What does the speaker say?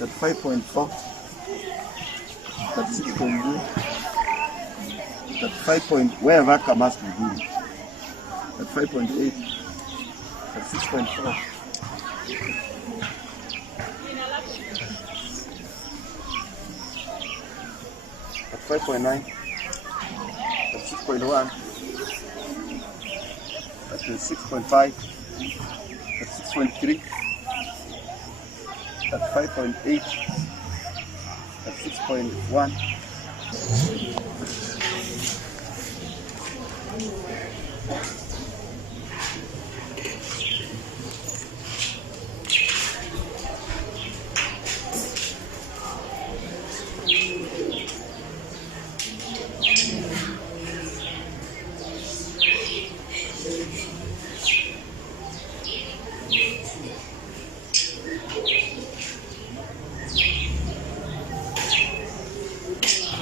35.4, 36.2, 35 point, wherever Kamas will do, 35.8, 36.4, 35.9, 36.1, 36.5, 36.3, 35.8, 36.1, 36.2,